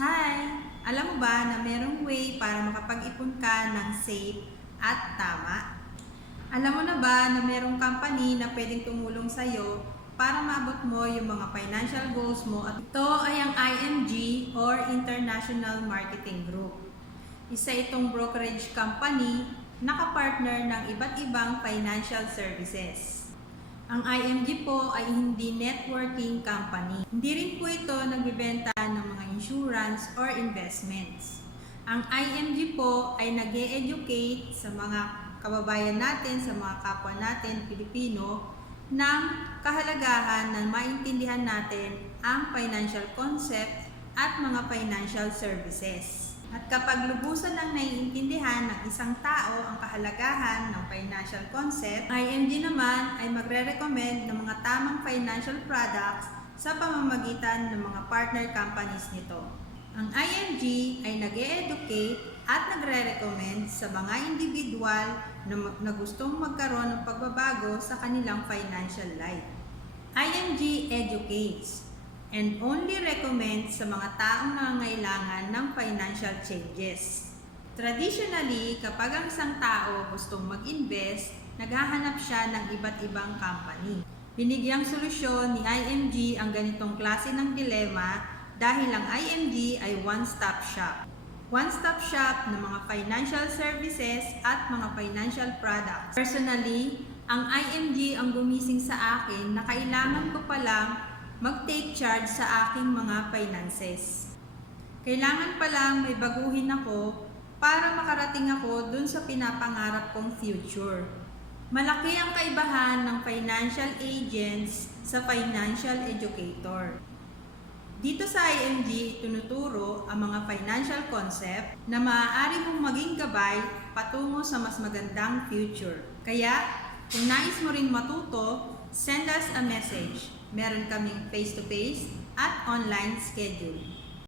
Hi! Alam mo ba na merong way para makapag-ipon ka ng safe at tama? Alam mo na ba na merong company na pwedeng tumulong sa'yo para maabot mo yung mga financial goals mo at ito ay ang IMG or International Marketing Group. Isa itong brokerage company na kapartner ng iba't ibang financial services. Ang IMG po ay hindi networking company. Hindi rin po ito nagbebenta ng mga insurance or investments. Ang IMG po ay nag-e-educate sa mga kababayan natin, sa mga kapwa natin, Pilipino, ng kahalagahan na maintindihan natin ang financial concept at mga financial services. At kapag lubusan ng naiintindihan ng isang tao ang kahalagahan ng financial concept, IMG naman ay magre-recommend ng mga tamang financial products sa pamamagitan ng mga partner companies nito. Ang IMG ay nag-e-educate at nagre-recommend sa mga individual na gustong magkaroon ng pagbabago sa kanilang financial life. IMG educates and only recommend sa mga taong nangangailangan ng financial changes. Traditionally, kapag ang isang tao gustong mag-invest, naghahanap siya ng iba't ibang company. Binigyang solusyon ni IMG ang ganitong klase ng dilema dahil ang IMG ay one-stop shop. One-stop shop ng mga financial services at mga financial products. Personally, ang IMG ang gumising sa akin na kailangan ko palang mag-take charge sa aking mga finances. Kailangan palang may baguhin ako para makarating ako dun sa pinapangarap kong future. Malaki ang kaibahan ng financial agents sa financial educator. Dito sa IMG, tinuturo ang mga financial concept na maaari mong maging gabay patungo sa mas magandang future. Kaya, kung nais mo rin matuto, send us a message. Meron kaming face-to-face at online schedule.